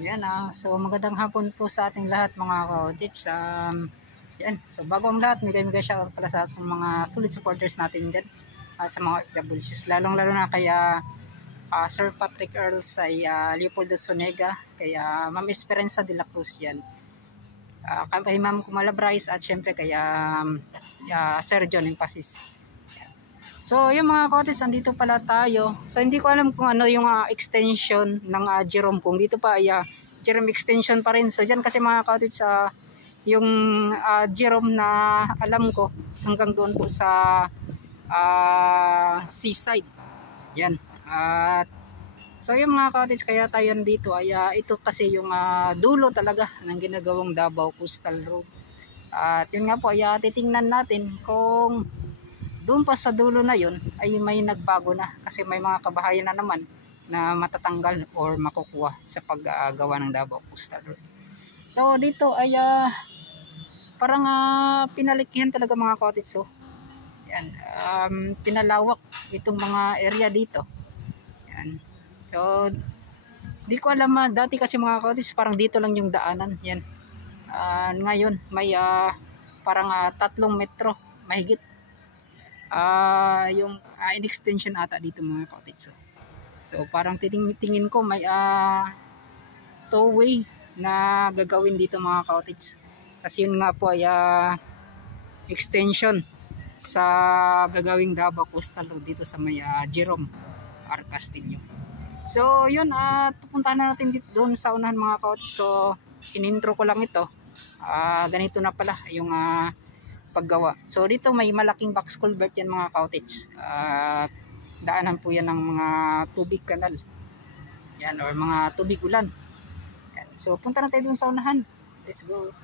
Yan so magandang hapon po sa ating lahat mga ka-audits. Yan, so bago ang lahat, mega shoutout pala sa ating mga solid supporters natin dyan, sa mga FWCs, lalong-lalo na kaya Sir Patrick Earl, sa Leopoldo Sonega, kaya Ma'am Esperanza de la Cruz yan, kay Ma'am Kumala Bryce, at syempre kaya Sir John Impasis. So yung mga kotes, andito pala tayo. So hindi ko alam kung ano yung extension ng Jerome, kung dito pa ay Jerome extension pa rin. So dyan kasi mga kotes, yung Jerome na alam ko hanggang doon po sa seaside. Yan. At so yung mga kotes, kaya tayo dito ay ito kasi yung dulo talaga ng ginagawang Davao Coastal Road. At yun nga po ay titingnan natin kung doon pa sa dulo na yun ay may nagbago na, kasi may mga kabahayan na naman na matatanggal or makukuha sa paggawa ng Davao Coastal Road. So dito ay parang pinalikihan talaga mga cottage. So yan, pinalawak itong mga area dito. Yan. So di ko alam, dati kasi mga cottage parang dito lang yung daanan. Yan. Ngayon may parang 3 metro mahigit yung in-extension ata dito mga cottage. So parang tingin ko may two-way na gagawin dito mga cottage, kasi yun nga po ay extension sa gagawing Davao Coastal Road dito sa may Jerome R. Castillo. So yun, pupuntahan na natin dito doon sa unahan mga cottage. So in-intro ko lang ito, ganito na pala yung paggawa. So dito may malaking box culvert yan mga cottage. Daanan po yan ng mga tubig kanal. Yan, or mga tubig ulan. Yan. So punta na tayo dun sa unahan. Let's go.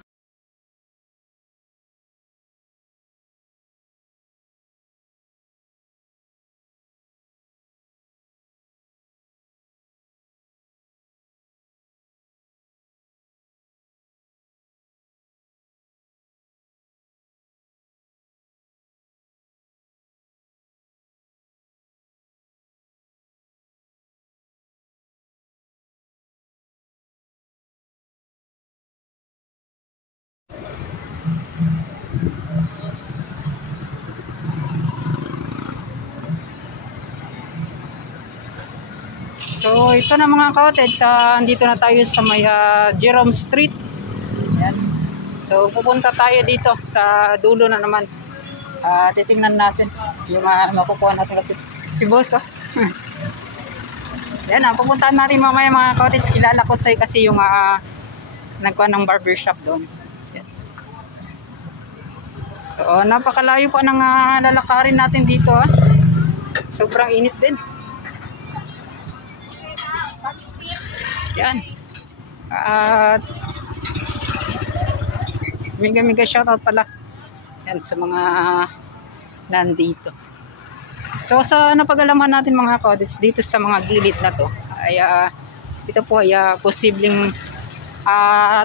So ito na mga cottage, andito na tayo sa may Jerome Street. Yan. So pupunta tayo dito sa dulo na naman. Titingnan natin yung makukuha natin si boss. Yan, pupuntahan natin mamaya mga cottage. Kilala ko kasi yung nagkuha ng barbershop doon. Yan. So napakalayo pa ng lalakarin natin dito. Sobrang init din. Yan. At mega shoutout pala yan sa mga nandito. So sa napag-alaman natin mga cottage, dito sa mga gilid na to ay ito po ay posibleng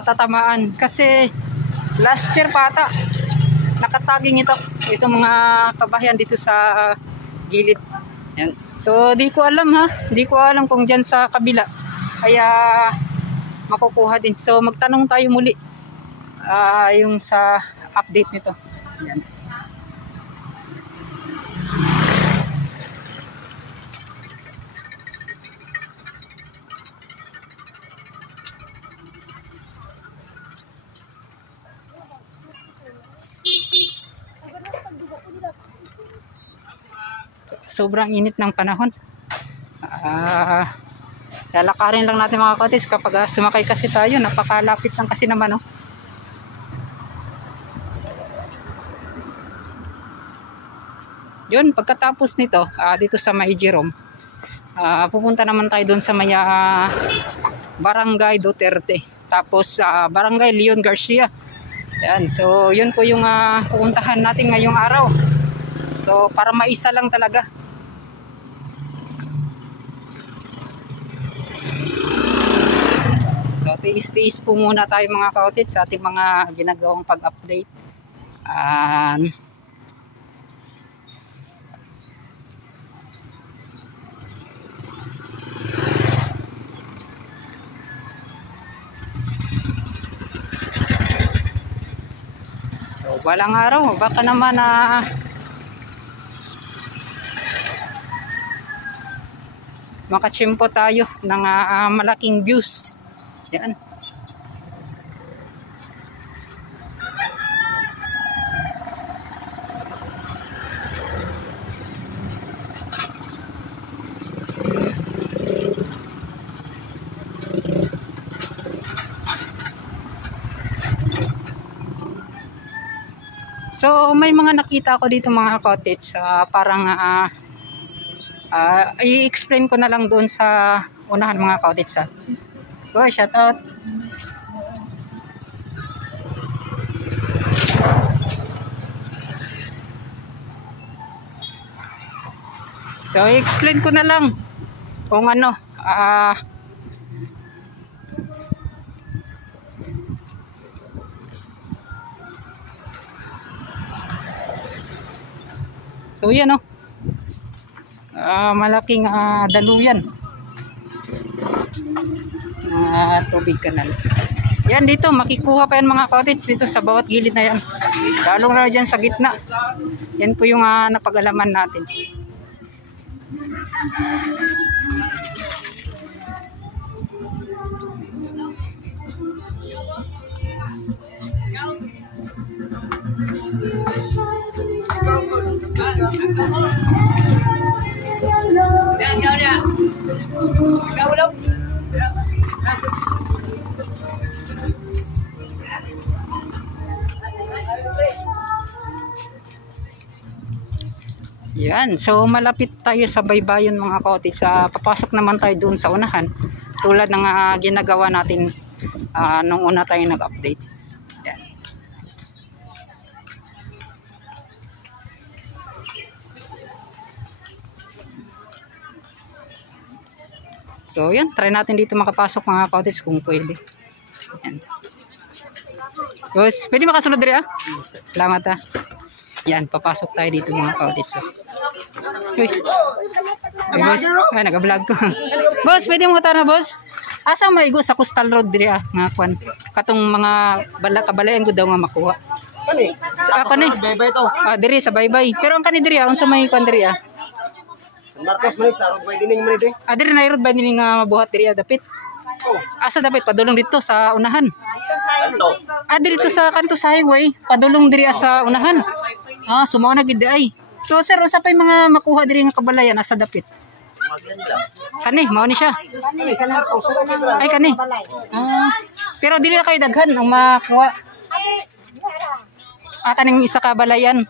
tatamaan, kasi last year pata nakataging itong mga kabahayan dito sa gilid. Yan. So di ko alam kung dyan sa kabila kaya makukuha din. So magtanong tayo muli yung sa update nito. Yan. Sobrang init ng panahon. Lalakarin lang natin mga cottage kapag sumakay kasi tayo, napakalapit lang kasi naman Yun, pagkatapos nito dito sa may Jerome, pupunta naman tayo doon sa may Barangay Duterte, tapos Barangay Leon Garcia. Yan, so yun po yung pupuntahan natin ngayong araw. So para maisa lang talaga. So tiis-tiis po muna tayo mga cottage sa ating mga ginagawang pag-update. Walang araw, baka naman makachimpo tayo ng malaking views. Yan. So may mga nakita ko dito mga cottage, parang i-explain ko na lang doon sa unahan mga cottage. Go, shout out. So i-explain ko na lang kung ano so yan malaking daluyan tubig kanal. Yan dito makikuha pa yan mga cottage dito sa bawat gilid na yan, lalong na dyan sa gitna. Yan po yung napag-alaman natin. Yan, so malapit tayo sa baybayin mga cottage. Papasok naman tayo doon sa unahan tulad ng ginagawa natin nung una tayo nag-update. Yan. So yan, try natin dito makapasok mga cottage kung pwede. Yan. Boss, pwede makasunod rin Salamat Yan, papasok tayo dito mga cottage. Uy. Ay, boss. Ay, nag-vlog ko. Boss, pwede mo na boss? Asa maigo sa Coastal Road diri nga kwan. Katong mga kabalayan ko daw nga makuha. Kani? Kani? Baybay to. Diri sa baybay. Pero ang kani diri unsa may kwan diri Marcos man sa road dining man diri. Diri na road ba dining nga mabuhat diri dapit? Oh. Asa dapat padulong dito sa unahan? Kanto. Diri to sa kanto sa highway, padulong diri sa unahan. Sumao na gid ay. So sir, usa pay mga makuha diri nga kabalayan asa dapit? Kani, mao ni siya. Kani sa Marcos. Ay kani. Pero dili na kay daghan ang makuha. Kaning isa ka balayan.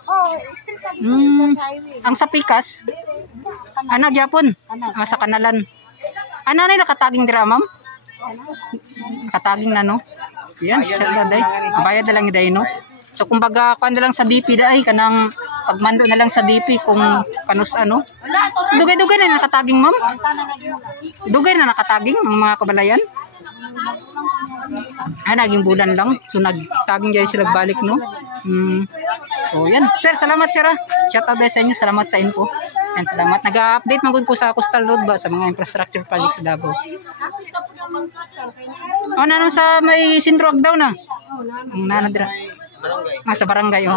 Still kami sa highway. Ang sa Pikas. Gyapon. Sa kanalan. Na nakataging dira, ma'am? Nakataging na no. Yan, siya day. Bayad na lang iday no. So kumbaga kuan na lang sa DP dai kanang pagmando na lang sa DP kung kanus ano. So dugay-dugay na nakataging, ma'am. Dugay na nakataging ang mga kabalayan. Naging bulan lang. So nagtaging dyan sila balik no. So yan. Sir, salamat sir. Shout out sa inyo. Salamat sa info. Yan, salamat. Nag-update magod ko sa Coastal Road ba sa mga infrastructure project sa Davao. Nanong sa may sintruag daw na. Nanadra. Sa barangay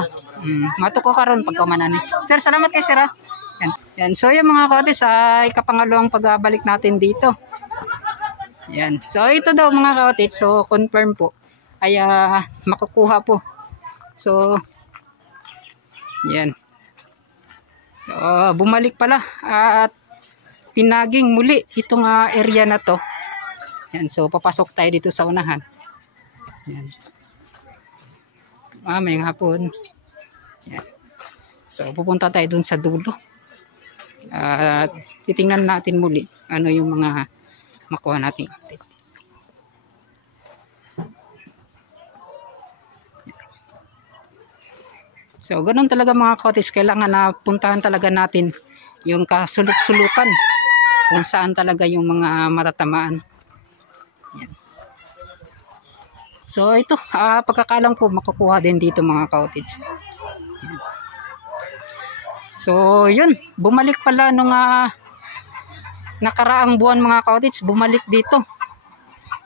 mato ko karon pagkamanani. Sir, salamat kay sir. Yan. So yung mga kotes ikapangalawang pagbalik natin dito. Yan. So ito daw mga cottage, so confirm po ay makukuha po. So yan. Bumalik pala at tinaging muli itong area na to. Yan. So papasok tayo dito sa unahan. Yan. May hapon. Yan. So pupunta tayo dun sa dulo. At titingnan natin muli ano yung mga makuha natin update. So ganun talaga mga cottage, kailangan na puntahan talaga natin yung kasuluk-sulukan kung saan talaga yung mga matatamaan. Yan. So ito, pagkakalang po makukuha din dito mga cottage. Yan. So yun, bumalik pala nung nakaraang buwan mga cottage, bumalik dito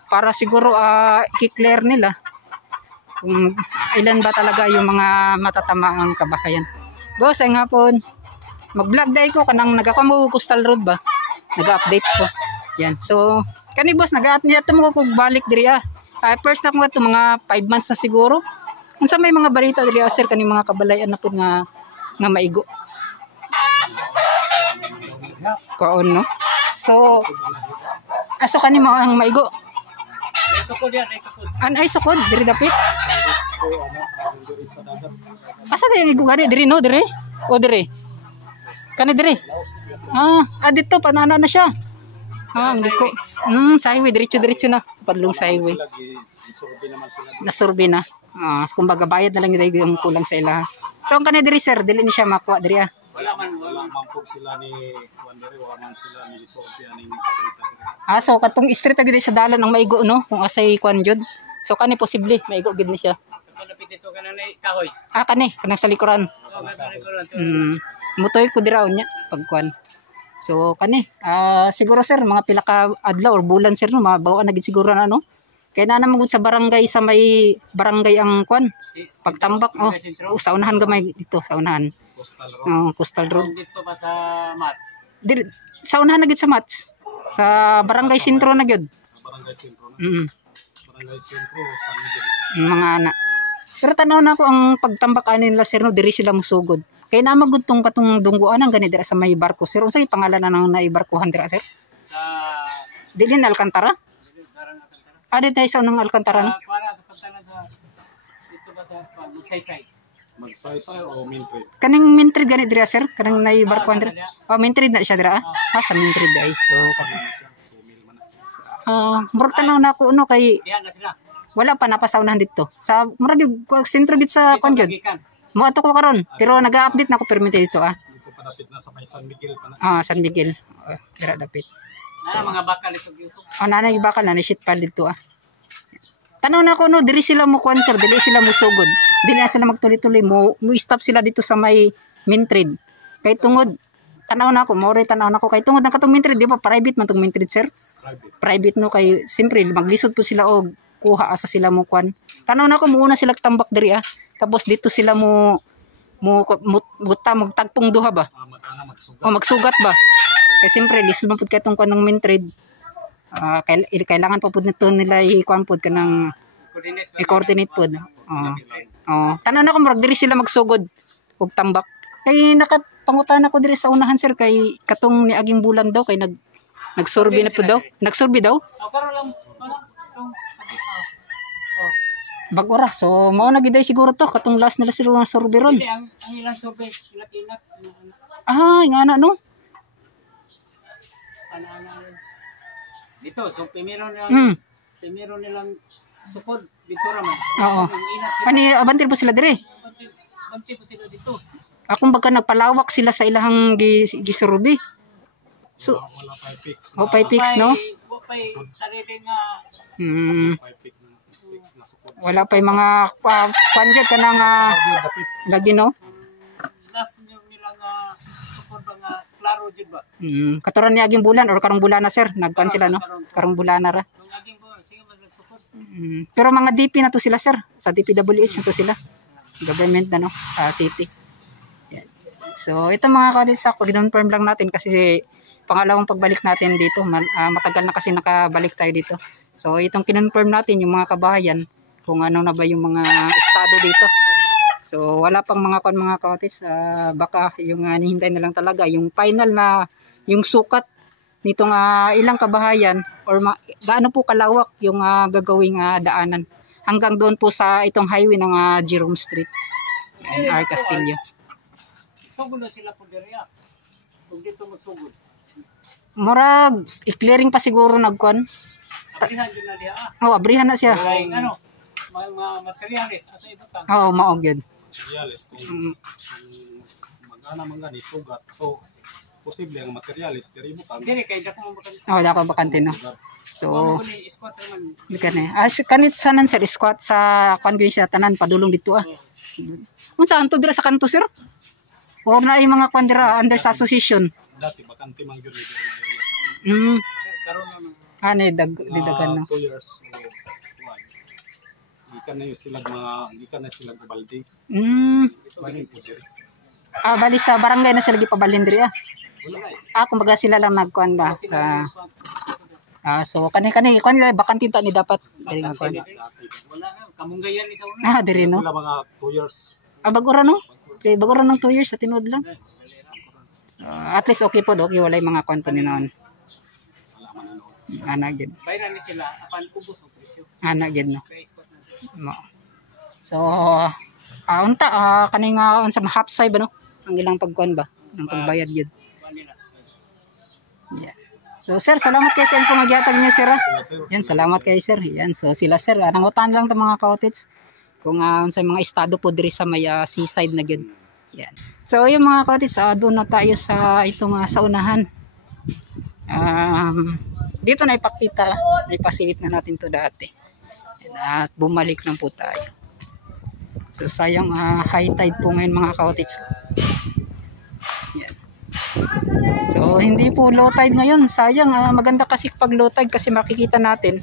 para siguro i-clear nila kung ilan ba talaga yung mga matatamaang kabahayan. Boss, ay nga po, mag-vlog day ko kanang nagakamu Coastal Road ba? Nag-update ko. Yan. So, kani boss, nag-update mo ko balik diri first na ko ito, mga 5 months na siguro. Unsa may mga balita diri sir kani mga kabalayan na po nga maigo. Kaon no. So aso kani mo ang maigo. Ay sukod diri dapit. Asa day igo gani diri no diri? O diri. Kani diri. Dito panana na siya. Ang liko. Sa highway diretso na sa padlong sa highway. Nasurbi na. Kumbaga bayad na lang yung kulang sa ila. So ang kanina diri sir, dili ni siya makuha diri Wala man pug sila ni Wandere, wala man sila ni Sophia ni so katong street gid sa dalan ang maigo no, kung asay kwan jud. So kani posible maigo gid ni siya. Kalapit dito kanang kahoy. Kani kanang sa likuran. Mutoy ko diraw nya pagkwan. So kani siguro sir mga pila ka adlaw or bulan sir no mabawa na gid siguro na no. Kaya na naman sa barangay sa may barangay ang kwan. Pagtambak sa unahan gamay dito sa unahan. Coastal Road. Dito pa sa Mats. Sa unahan na gid sa Mats. Sa barangay sentro na gid. Barangay sentro na. Barangay sentro San Miguel. Mga anak. Pero tanaw na ko ang pagtambak nila sir no diri sila musugod. Kaya na magudtong katong dungguan ang gani dira sa may barko sir. Unsay pangalan na nang naibarkuhan dira sir? Sa Dili na Alcantara? Dito tayo sa unang Alcantara no? Para sa pantalan sa dito ba sa Magsaysay. Magsaysay o Mintrid? Kaning Mintrid gani dira sir? Kanang naibarkuhan dira? Mintrid na siya dira sa Mintrid ay. So murag tanaw na ko no kay diyan na sila. wala pa napasaunahan dito. Sa murag sentro gid sa kwan gyud. Mo ato ko karon pero naga-update na ko permit dito Dito pa dapit na sa may San Miguel pa na. San Miguel. Dira dapit. Nana mga bakal ito Yusuf. Nanay bakal na shit pal dito Tanaw na ko no diri sila mo kwan sir, dili sila mo sugod. Dili na sila magtuloy-tuloy mo stop sila dito sa may Mintrid. Kay tungod tanaw na ko, more tanaw na ko kay tungod ng katong Mintrid, di ba private man tong Mintrid sir? Private no kay simpre maglisod po sila og kuha asa sila mo kwan. Tanaw na ko muna sila tambak diri Tapos dito sila mo buta magtagpong duha ba? Magsugat ba? Kaya siyempre, lisod man po katong kwan ng Mintrid. Kailangan pa po nito nila i-kwan po ka ng i-coordinate po. Tanan na ko, marag diri sila magsugod og tambak. Kaya nakapangutan ako diri sa unahan sir, kay katong ni Aging Bulan daw, kay nagsurvey na po daw. Nagsurvey daw? Bagora, so mao na giday siguro to, katong last nila sila ng survey ron. Ang ilang survey, inat. Nga na no? Dito, so primero nilang sukod dito raman. Oo. Ani abantir po sila dire. Abantir po sila dito. Akong baka nagpalawak sila sa ilahang gisurvey. So wala pa fix. Pa fix no? Wala sarili nga. Wala pa mga kwanjet kanang lagi no? Last nyo nilang sukod ba nga klaro jud ba? Katuran ni Aging Bulan or karong bulan na sir, nagkuan sila no? Karong bulan na ra. Pero mga DP na to sila sir, sa DPWH na to sila. Government na no, city. Yan. So ito mga kadisa, i-confirm lang natin kasi pangalawang pagbalik natin dito, matagal na kasi nakabalik tayo dito. So itong kinonfirm natin yung mga kabahayan kung ano na ba yung mga estado dito. So wala pang mga kaotis, baka yung hinihintay na lang talaga yung final na yung sukat nitong ilang kabahayan or gaano po kalawak yung gagawing daanan hanggang doon po sa itong highway ng Jerome Street and R. Castillo. Sugod na sila po diriya. Kung dito magsugod. Murag i-clearing pa siguro nagkuan. Abrihan yun na diya. Abrihan na siya. Mga materialis asa ibutang. Maog yun. Materialis kung magana man gani sugat so posible ang materialis diri mo kan diri kay dako mo bakante dako bakante no so squat man kani kanit sanan sir squat sa convention tanan padulong dito unsa anto dira sa kanto sir o na ay mga kwandira under sa association dati bakante man gyud diri sa karon na dagan no 2 years gikan na yung sila gubaldi. Banin po diri. Bali sa barangay na sila gipabalin diri ah. Kumbaga sila lang nagkuan ba sa so kani kuan nila bakante ta ni dapat diri nga kuan. Wala kamunggayan ni sa una. Diri no. Sila mga 2 years. Bagura no. Okay, bagura ng 2 years sa tinud lang. At least okay po okay walay mga kuan pa ni noon. Ana gid. Bayran ni sila apan ubos ang presyo. Ana gid no. So unta kani nga unsa half side ba no? Ang ilang pagkuan ba? Ang pagbayad gid. Yeah. So sir, salamat kay sa info nga gihatag niyo sir. Yan, salamat kay sir. Yan, so sila sir, nangutan lang ta mga cottage kung unsay mga estado po diri sa may seaside na gyud. Yan. So yung mga cottage, doon na tayo sa itong sa unahan. Dito na ipakita, ipasilip na natin to dati. Yan, at bumalik lang po tayo. So sayang high tide po ngayon mga cottage. Yan. So hindi po low tide ngayon, sayang maganda kasi pag low tide kasi makikita natin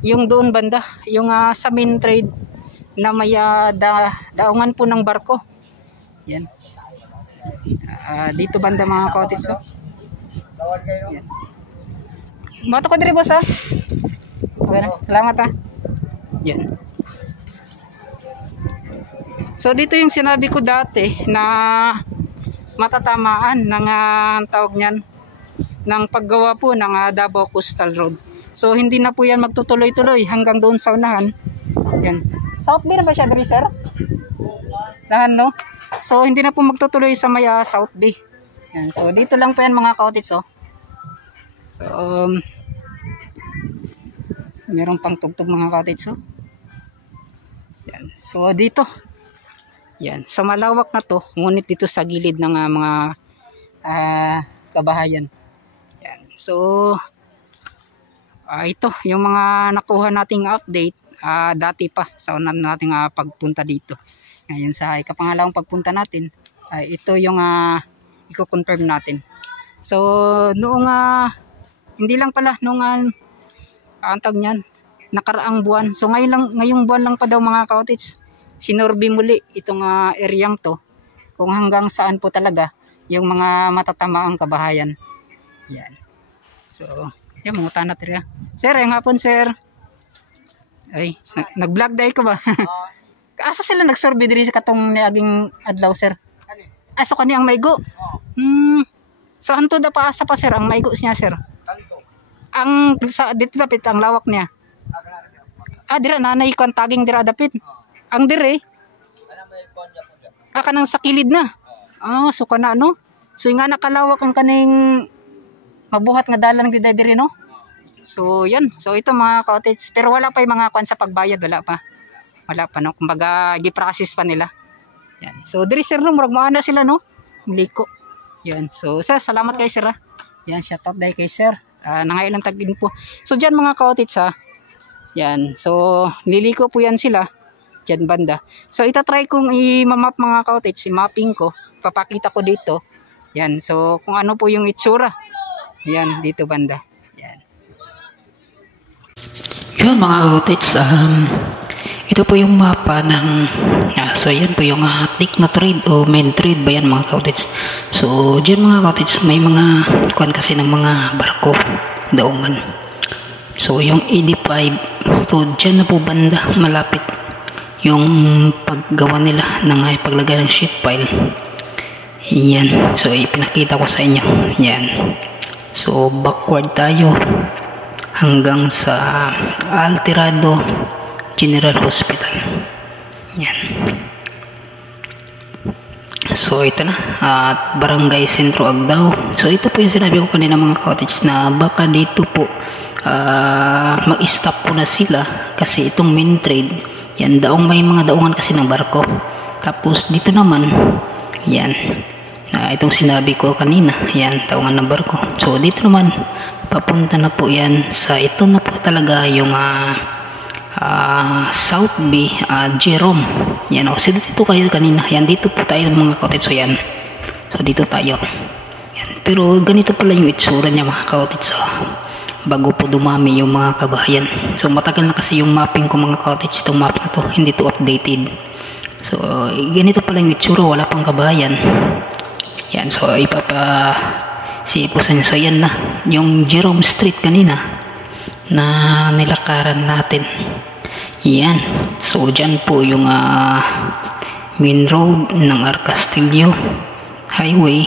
yung doon banda, yung sa main trade na may daungan po ng barko. Yan. Dito banda mga cottage yan. Bato ko diri boss ha. Okay na. Salamat ha. Yan. So dito yung sinabi ko dati na matatamaan ng tawag niyan ng paggawa po ng Davao Coastal Road. So hindi na po yan magtutuloy-tuloy hanggang doon sa unahan. Yan. South B na ba siya diri sir? Lahan no? So hindi na po magtutuloy sa may South B. Yan. So dito lang po yan mga cottage oh. So meron pang tugtog mga cottage oh. Yan. So dito yan, sa malawak na to, ngunit dito sa gilid ng mga kabahayan. Yan. So, ito, yung mga nakuha nating update, dati pa, sa unang nating pagpunta dito. Ngayon, sa ikapangalawang pagpunta natin, ito yung i-confirm natin. So, noong, hindi lang pala, noong, antag niyan, nakaraang buwan. So, ngayong buwan lang pa daw mga cottage, sinorbi muli itong areang to kung hanggang saan po talaga yung mga matatamaang kabahayan. Yan. So, yan mga tanat rin. Sir, yung hapon sir. Ay, nag-vlog dahil ko ba? Asa sila nag-survey diri sa katong niaging adlaw sir? So kani ang maigo? So anto da pa asa pa sir ang maigo niya sir? Ang sa dito dapit ang lawak niya. Dira nanay kon taging dira dapit. Ang dire kanang sa kilid na. So kana no. So nga nakalawak ang kaning mabuhat nga dalan gid dire no. So yan. So ito mga cottage pero wala pa yung mga kwan sa pagbayad, wala pa. Wala pa no. Kumbaga gi-process pa nila. Yan. So dire sir no murag maana sila no. Liko. Yan. So sir, salamat kay sir. Yan, shout out dai kay sir. Nangailang tag-in po. So diyan mga cottage yan. So liliko po yan sila. Diyan banda. So itatry kong i-map mga cottage, i-mapping ko, papakita ko dito. Yan. So kung ano po yung itsura. Yan dito banda. Yan. Yun mga cottage, ito po yung mapa ng so yan po yung thick na trade o main trade ba yan mga cottage. So diyan mga cottage may mga kuan kasi ng mga barko, daungan. So yung 85, so diyan na po banda malapit yung paggawa nila ng paglagay ng sheet pile. Yan. So ipinakita ko sa inyo. Yan. So backward tayo hanggang sa Altirado General Hospital. Yan. So ito na at Barangay Sentro Agdao. So ito po yung sinabi ko kanina mga cottage na baka dito po mag-stop po na sila kasi itong main trade yan, may mga daungan kasi ng barko. Tapos dito naman, yan, itong sinabi ko kanina, yan, daungan ng barko. So dito naman, papunta na po yan sa ito na po talaga yung South B, Jerome. Yan o, so dito kayo kanina. Yan, dito po tayo mga cottage. So yan, so dito tayo. Yan, pero ganito pala yung itsura niya mga cottage. So, bago po dumami yung mga kabahayan. So matagal na kasi yung mapping ko mga cottage, itong map na to, hindi to updated. So ganito pala yung itsura, wala pang kabahayan. Yan, so sipusan. So yan na yung Jerome Street kanina na nilakaran natin. Yan, so dyan po yung main road ng Arcastillo Highway.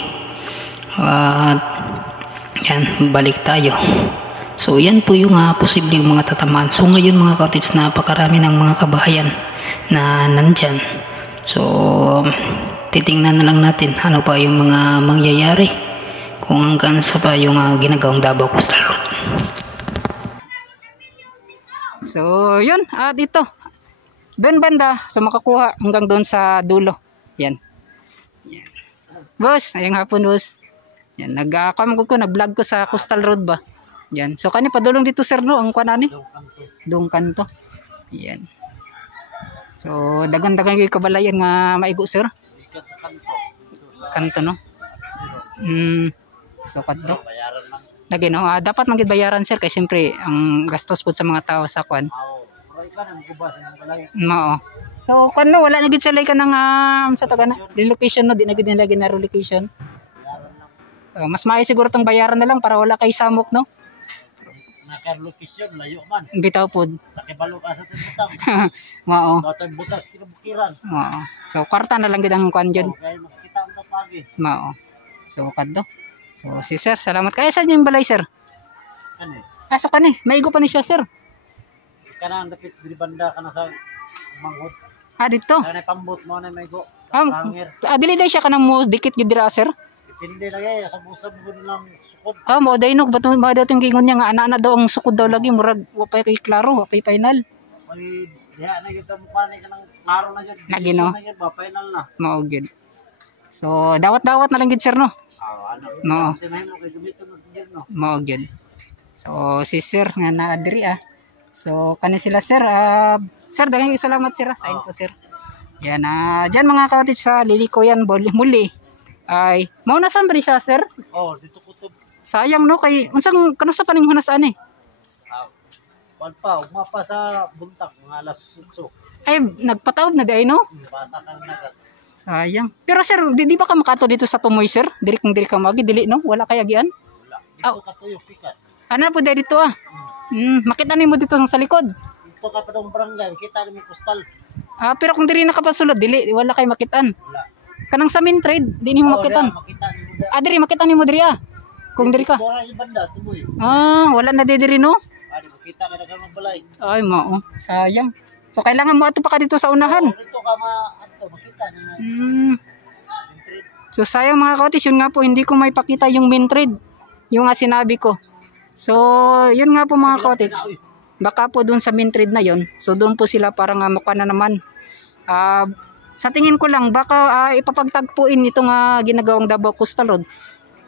Yan, balik tayo. So yan po yung posibleng mga tatamaan. So ngayon mga cottage, napakarami ng mga kabahayan na nandyan. So titingnan na lang natin ano pa yung mga mangyayari kung hanggang sa pa yung ginagawang Davao Coastal Road. So yun, dito doon banda, so makakuha hanggang doon sa dulo. Yan. Boss, ayong hapon boss. Yan, nag-vlog ko sa Coastal Road ba. Yan. So kani padulong dito sir no, ang kuan ani? Dong kanto. Yan. So dagan-dagan gyud kabalayan nga maigo sir. Kanto no. So kadto. Lagi no, dapat magid bayaran sir kay siyempre ang gastos pud sa mga tao sa kuan. Mao. So kuno wala na gid sila ka nang sa taga na relocation no, di na gid nila na relocation. Mas maayos siguro tong bayaran na lang para wala kay samok no. Naka-location layo man. Bitaw pod. Nakibalo ka sa tibutang. Mao. Datay butas kinabukiran. Mao. So kwarta na lang gid ang kuan diyan. Okay, makita mo na pagi. Mao. So kadto. So si sir, salamat kay sa yung balay sir. Ano? Asa kani? Maigo pa ni siya sir. Kana dapit diri banda kana sa manghod. Dito. Kana pambot mo na may go. Hangir. Dili day siya kanang mo dikit gid dira sir. Depende lagi sa busab mo lang sukod. Mo daynog bato dating gingon niya nga ana daw ang sukod daw lagi murag wa pa kay klaro, wa pa final. May diha na gyud mo kanang kanang klaro na gyud. Lagi no. Ba final na. Mao gid. So dawat-dawat na lang gid sir no. Ano? Mao. Tinahimo kay gamiton mo gyud no. Mao gid. So si sir nga naa diri So kani sila sir, sir daghang salamat sir sa info sir. Yan diyan mga cottage sa Liliko yan muli. Ay mao na san siya sir? Oh, dito kutob. Sayang no kay unsang kano sa paninghunas ani? Wan pa, umapa sa buntag mga alas 8. Ay nagpataob na day no? Basa ka na. Sayang. Pero sir, di ba ka makato dito sa Tumoy sir? Diri ka magi dili no? Wala kay agian? Wala. Dito ka tuyo pikas. Ana po dito makita nimo dito sa likod. Dito ka pa dong barangay, kita ni coastal. Pero kung diri nakapasulod dili wala kay makitaan. Wala. Kanang sa main trade, di nimo makitaan. Makita nimo. Diri makita nimo diri Kung diri ka. Wala yung banda tumoy. Wala na diri no? Makita ka na ka magbalay. Ay mao, sayang. So kailangan mo ato pa ka dito sa unahan. Dito ka makita nimo. So sayang mga cottage, yun nga po hindi ko may pakita yung main trade. Yung nga sinabi ko. So yun nga po mga cottage. Baka po dun sa main trade na yon. So doon po sila parang mukha na naman. Sa tingin ko lang baka ipapagtagpuin itong ginagawang Davao Coastal Road.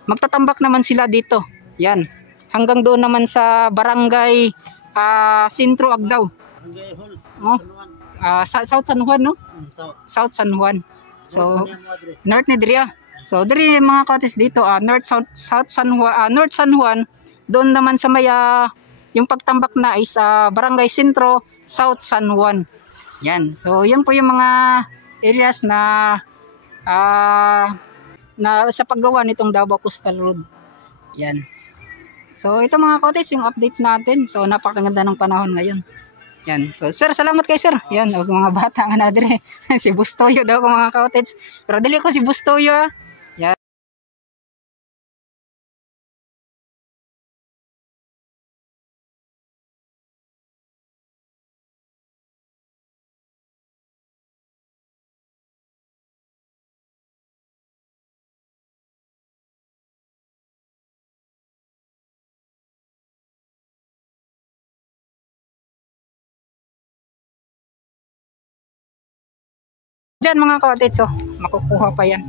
Magtatambak naman sila dito. Yan. Hanggang doon naman sa barangay Sintro Agdao. South San Juan no? South San Juan. So north ni diri So diri mga cottage dito north South San Juan, North San Juan. Doon naman sa may yung pagtambak na is barangay Sintro, South San Juan. Yan. So yan po yung mga areas na sa paggawa nitong Davao Coastal Road. Yan. So ito mga cottage yung update natin. So napakaganda ng panahon ngayon. Yan. So sir, salamat kay sir. Yan, mga bata nga na dire. Si Bustoyo daw ko mga cottage. Pero dili ko si Bustoyo. Yan. Diyan mga cottage, so makukuha pa yan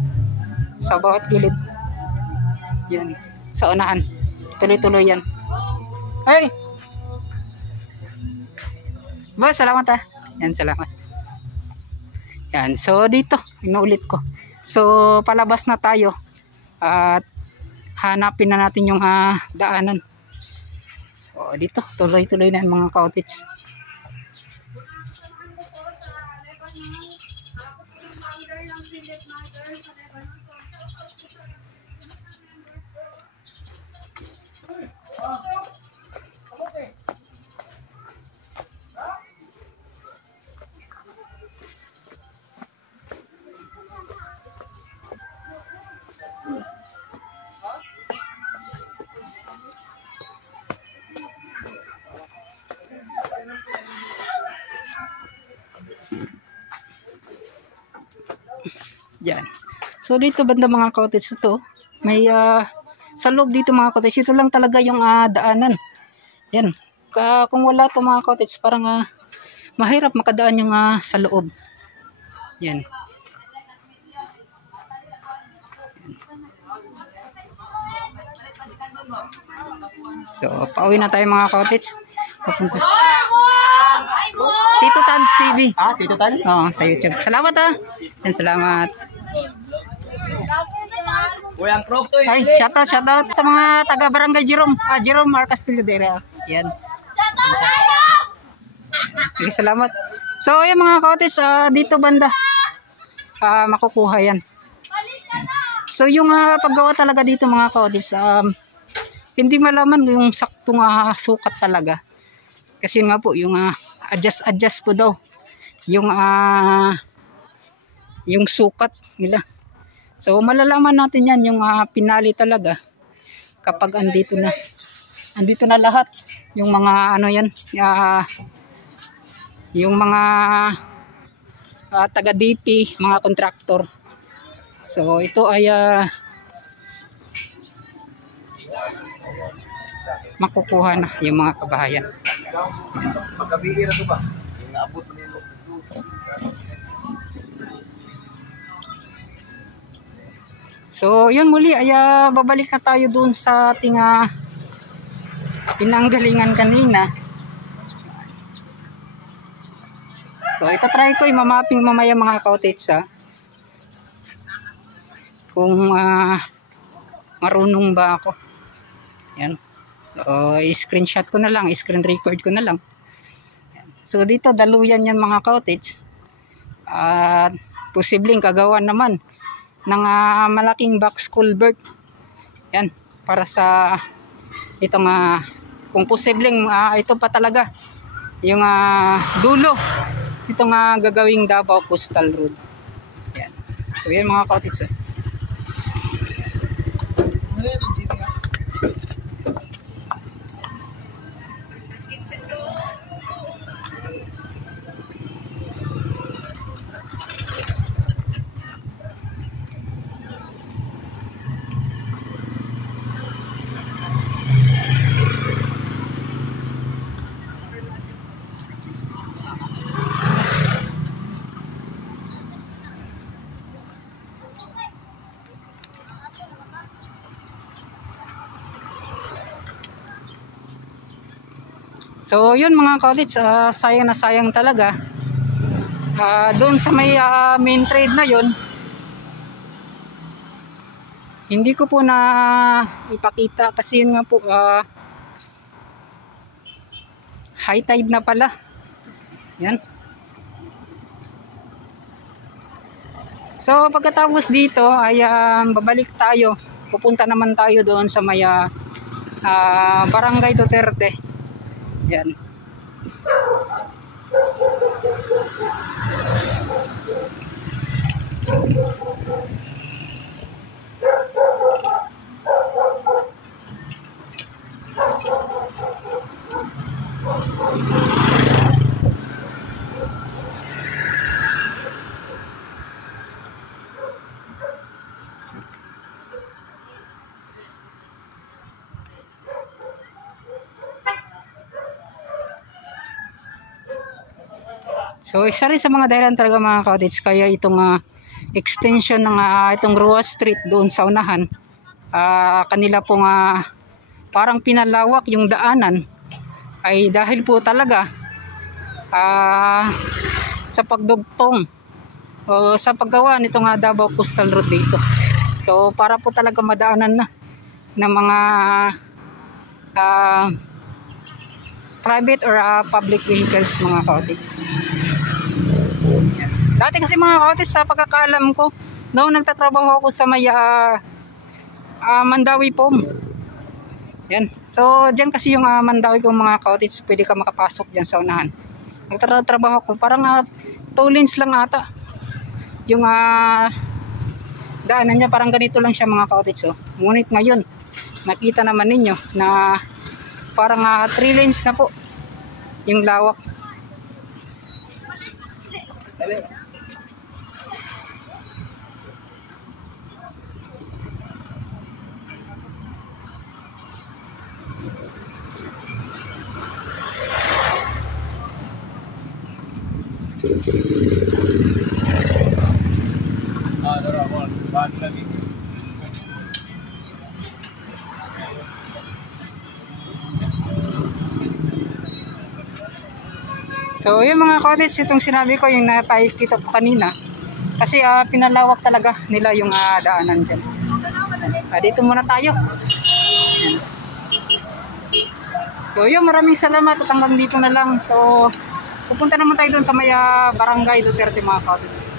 sa bawat gilid. Yan, sa unahan. Tuloy-tuloy yan. Hey! Boss, salamat Yan, salamat. Yan, so dito, inuulit ko. So, palabas na tayo. At hanapin na natin yung daanan. O, dito, tuloy-tuloy na yung mga cottage. Yan. So dito banda mga cottage ito, may sa loob dito mga cottage, ito lang talaga yung daanan. Yan. Kung wala to mga cottage, parang mahirap makadaan yung sa loob. Yan. So pauwi na tayo mga cottage. Papunta. Tito Tans TV. Tito Tans? Oo, sa YouTube. Salamat Yan, salamat. Kuyang Crocs, Ay, shoutout sa mga taga Barangay Jerome. Jerome R. Castillo de Real. Yan. Okay, salamat. So, yung mga cottage dito banda. Makukuha yan. So, yung paggawa talaga dito mga cottage, hindi malaman yung saktong sukat talaga. Kasi yun nga po, yung adjust po daw. Yung sukat nila. So malalaman natin yan yung pinali talaga kapag andito na lahat yung mga ano yan, yung mga taga DP, mga kontraktor. So ito ay makukuha na yung mga kabahayan. Magkabihira to ba? Yung naabot mo nilo. So, yun muli ay babalik na tayo doon sa ating pinanggalingan kanina. So, itatry ko i-mapping mamaya mga cottage kung marunong ba ako. Yan. So, i-screenshot ko na lang, i-screen record ko na lang. So, dito daluyan yan mga cottage. Posibleng kagawan naman ng malaking box culvert. Yan, para sa itong kung posibleng ito pa talaga yung dulo itong gagawing Davao Coastal Road. Yan. So yan mga cottage. So yun mga cottage, sayang na sayang talaga. Doon sa may main trade na yun, hindi ko po na ipakita kasi yun nga po high tide na pala. Yan. So pagkatapos dito ay babalik tayo, pupunta naman tayo doon sa may Barangay Duterte. Yan. So isa rin sa mga dahilan talaga mga cottage kaya itong extension ng itong Ruas Street doon sa unahan, kanila pong parang pinalawak yung daanan ay dahil po talaga sa pagdugtong o sa paggawa nitong Davao Coastal Road dito. So para po talaga madaanan na ng mga private or public vehicles mga ka-otis. Yan. Dati kasi mga ka-otis, sa pagkakaalam ko, noong nagtatrabaho ako sa may Mandawi Pom. Yan. So, dyan kasi yung Mandawi Pom mga ka-otis, pwede ka makapasok dyan sa unahan. Nagtatrabaho ko, parang 2 lanes lang ata. Yung daanan niya, parang ganito lang siya mga ka-otis. Oh. Ngunit ngayon, nakita naman ninyo na parang 3 lanes na po yung lawak. So yung mga ka-otis, itong sinabi ko, yung napakita ko kanina, kasi pinalawak talaga nila yung daanan dyan. Dito muna tayo. Ayan. So yun, maraming salamat at hanggang dito na lang. So pupunta naman tayo doon sa may Barangay Duterte mga ka-otis.